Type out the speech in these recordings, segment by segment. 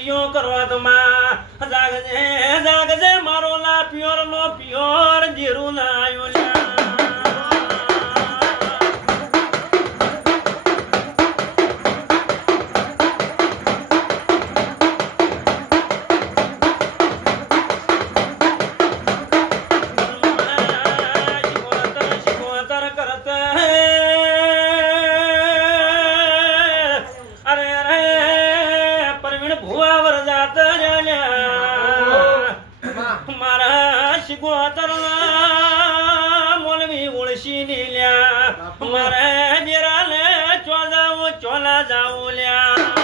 આરતીઓ કરવા તો માં જાગજે જાગજે મારો લા પિયોર નો પિયોર જીરું ના આયો લ્યા મોલવી ઓળશી ની લ્યા મારે જેરા ને ચોલા જાવું લ્યા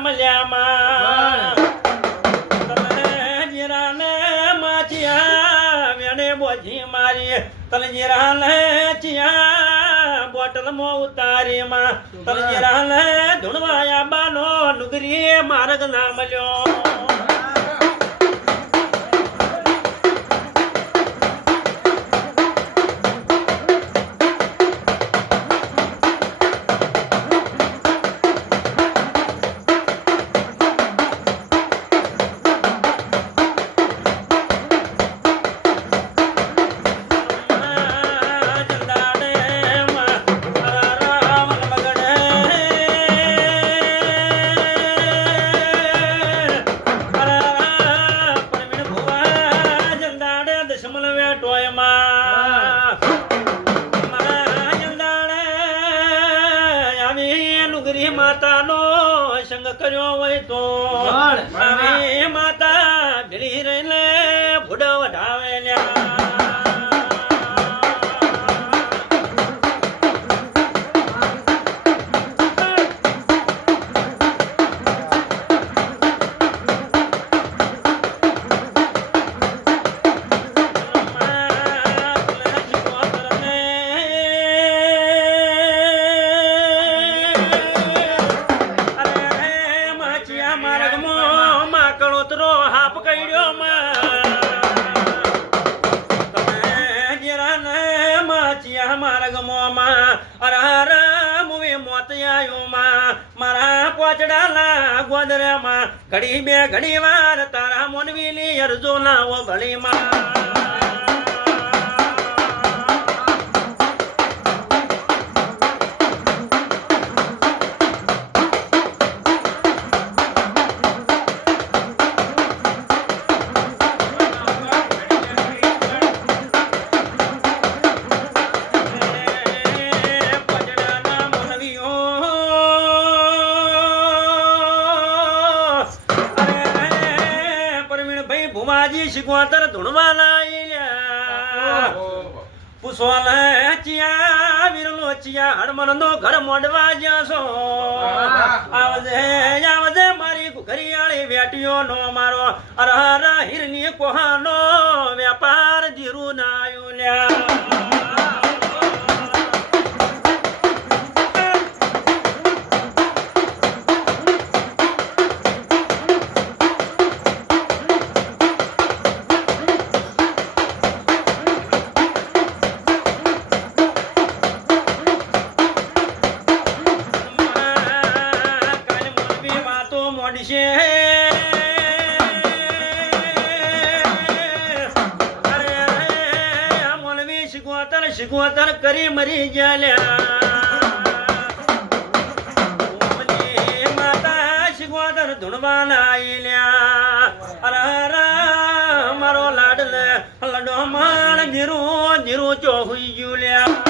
મલ્યામાં જીરાને માચિયા વેણે બોજી મારી તલ જીરાને ચિયા બોટલમાં ઉતારી માં તલ જીરાને ધૂણવાયા બાનો નુગરી માર્ગ ના મળ્યો માતાનો સંગ કર્યો હોય તો માતા ભીડી રહીને ભૂડા વઢાવે મારા પોચડાલા ગોદરામાં ઘડી બે ઘડી વાર તારા મોનવીની અરજો લાવો ઘડીમાં ભુમાજી શિગવાતર ધૂણવા લાયા પૂછવા ચિયા વીરલો ચિયા હડમન નો ઘર મોડવા જાશો આવજે મારી ઘરિયાળી વેટીઓ નો મારો અરહર હિરની કોહાનો વેપાર જીરું ના આયો લ્યા શિગવાતર કરી મરી ગયા માતા શિગવાતર ધૂણવાના આઈલ્યા મારો લાડ લડો માણ ધીરું ધીરું ચો હુઈ ગયું લ્યા